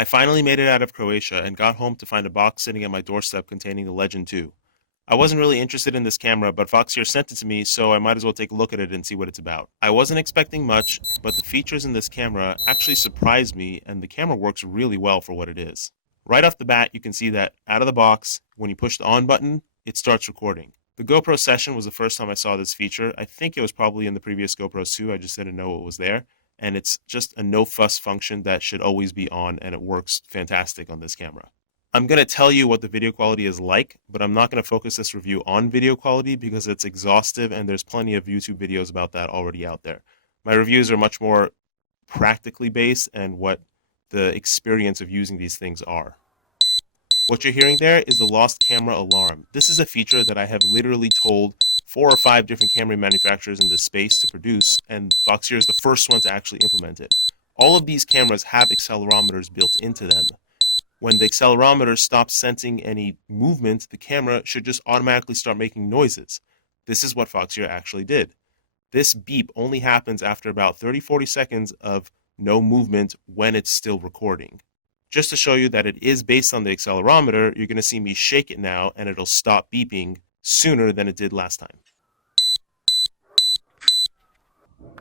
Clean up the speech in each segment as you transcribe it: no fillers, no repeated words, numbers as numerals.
I finally made it out of Croatia and got home to find a box sitting at my doorstep containing the Legend 2. I wasn't really interested in this camera, but Foxeer sent it to me, so I might as well take a look at it and see what it's about. I wasn't expecting much, but the features in this camera actually surprised me, and the camera works really well for what it is. Right off the bat, you can see that out of the box, when you push the on button, it starts recording. The GoPro Session was the first time I saw this feature. I think it was probably in the previous GoPros too, I just didn't know it was there. And it's just a no fuss function that should always be on, and it works fantastic on this camera. I'm going to tell you what the video quality is like, but I'm not going to focus this review on video quality because it's exhaustive and there's plenty of YouTube videos about that already out there. My reviews are much more practically based and what the experience of using these things are. What you're hearing there is the lost camera alarm. This is a feature that I have literally told 4 or 5 different camera manufacturers in this space to produce, and Foxeer is the first one to actually implement it. All of these cameras have accelerometers built into them. When the accelerometer stops sensing any movement, the camera should just automatically start making noises. This is what Foxeer actually did. This beep only happens after about 30-40 seconds of no movement when it's still recording. Just to show you that it is based on the accelerometer, you're going to see me shake it now and it'll stop beeping sooner than it did last time.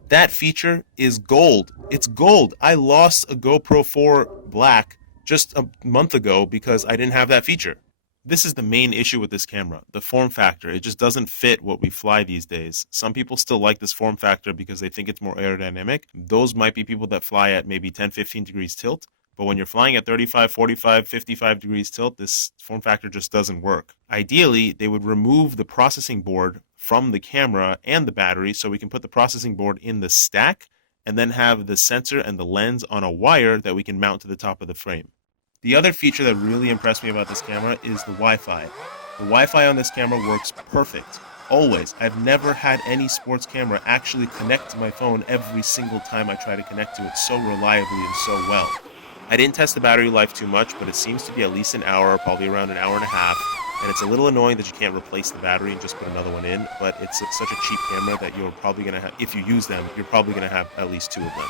That feature is gold. It's gold. I lost a GoPro 4 Black just a month ago because I didn't have that feature. This is the main issue with this camera, the form factor. It just doesn't fit what we fly these days. Some people still like this form factor because they think it's more aerodynamic. Those might be people that fly at maybe 10-15 degrees tilt. But when you're flying at 35, 45, 55 degrees tilt, this form factor just doesn't work. Ideally, they would remove the processing board from the camera and the battery so we can put the processing board in the stack and then have the sensor and the lens on a wire that we can mount to the top of the frame. The other feature that really impressed me about this camera is the Wi-Fi. The Wi-Fi on this camera works perfect. Always. I've never had any sports camera actually connect to my phone every single time I try to connect to it so reliably and so well. I didn't test the battery life too much, but it seems to be at least an hour, probably around an hour and a half. And it's a little annoying that you can't replace the battery and just put another one in, but it's such a cheap camera that you're probably going to have, if you use them, you're probably going to have at least 2 of them.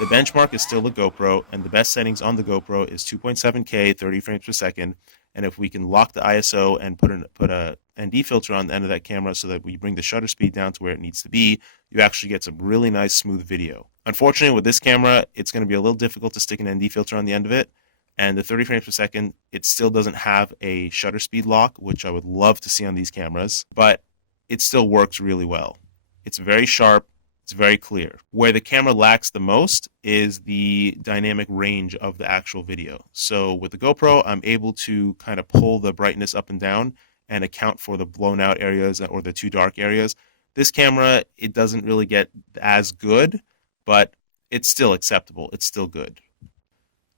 The benchmark is still the GoPro, and the best settings on the GoPro is 2.7K, 30 frames per second. And if we can lock the ISO and put a ND filter on the end of that camera so that we bring the shutter speed down to where it needs to be, you actually get some really nice smooth video. Unfortunately, with this camera, it's going to be a little difficult to stick an ND filter on the end of it. And the 30 frames per second, it still doesn't have a shutter speed lock, which I would love to see on these cameras, but it still works really well. It's very sharp. It's very clear. Where the camera lacks the most is the dynamic range of the actual video. So with the GoPro, I'm able to kind of pull the brightness up and down and account for the blown out areas or the too dark areas. This camera, it doesn't really get as good, but it's still acceptable. It's still good.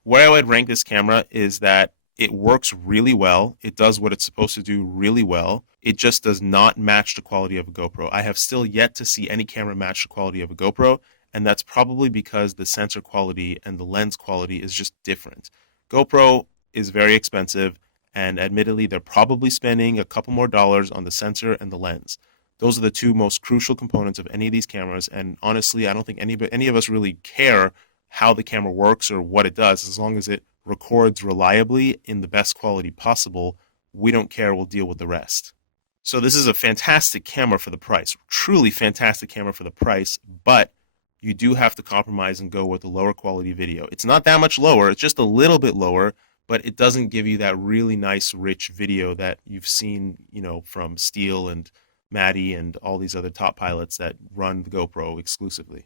Where I would rank this camera is that it works really well. It does what it's supposed to do really well. It just does not match the quality of a GoPro. I have still yet to see any camera match the quality of a GoPro, and that's probably because the sensor quality and the lens quality is just different. GoPro is very expensive, and admittedly, they're probably spending a couple more dollars on the sensor and the lens. Those are the 2 most crucial components of any of these cameras, and honestly, I don't think any of us really care how the camera works or what it does. As long as it records reliably in the best quality possible, we don't care, we'll deal with the rest. So this is a fantastic camera for the price, truly fantastic camera for the price, but you do have to compromise and go with a lower quality video. It's not that much lower, it's just a little bit lower, but it doesn't give you that really nice, rich video that you've seen, from Steele and Maddie and all these other top pilots that run the GoPro exclusively.